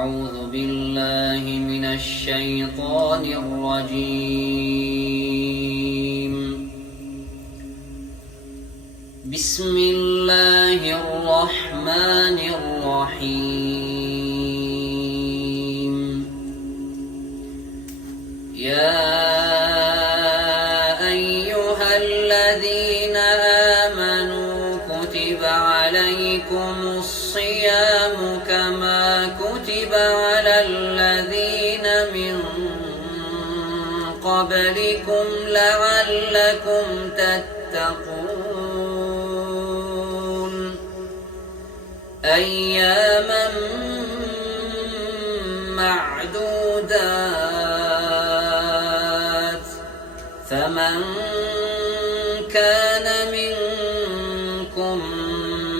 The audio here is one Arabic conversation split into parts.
أعوذ بالله من الشيطان الرجيم. بسم الله الرحمن الرحيم. يا أيها الذين آمنوا كتب عليكم الصيام كما كتب على الذين من قبلكم لعلكم تتقون. أياما معدودات، فمن كان منكم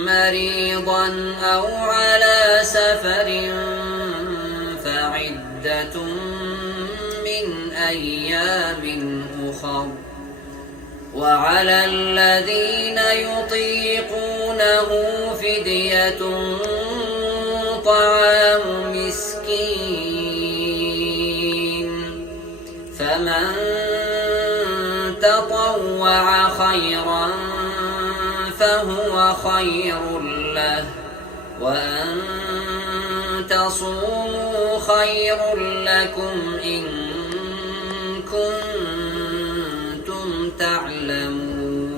مريضا أو على سفر فعدة من أيام أخر، وعلى الذين يطيقونه فدية طعام مسكين، فمن تطوع خيرا فهو خير له، وأن تصوموا خير لكم إن كنتم تعلمون.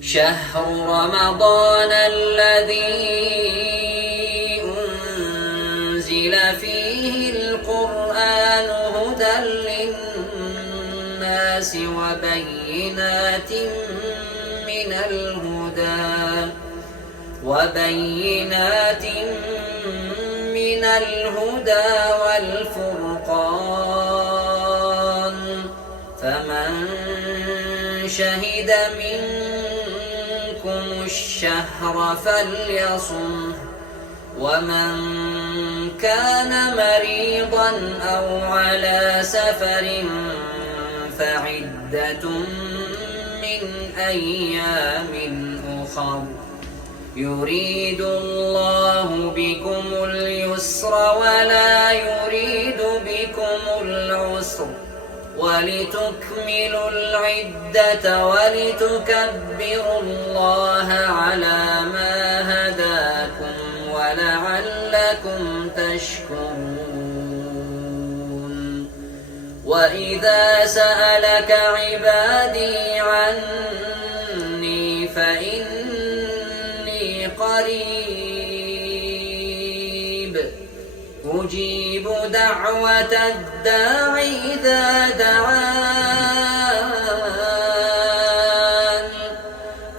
شهر رمضان الذي أنزل فيه القرآن هدى للناس وبينات من الهدى والفرقان، فمن شهد منكم الشهر فليصمه، ومن كان مريضا أو على سفر فعدة من أيام أخر. يريد الله بكم اليسر ولا يريد بكم العسر، ولتكملوا العدة ولتكبروا الله على ما هداكم ولعلكم تشكرون. وإذا سألك عبادي عني فإني قريب أجيب دعوة الداع إذا دعان،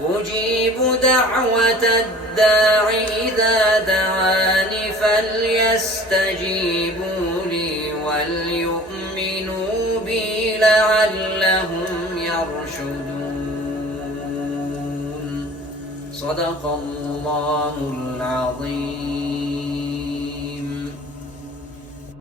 أجيب دعوة الداع إذا دعان، فليستجيبوا لي وليؤمنوا بي لعلهم يرشدون. صدق الله العظيم.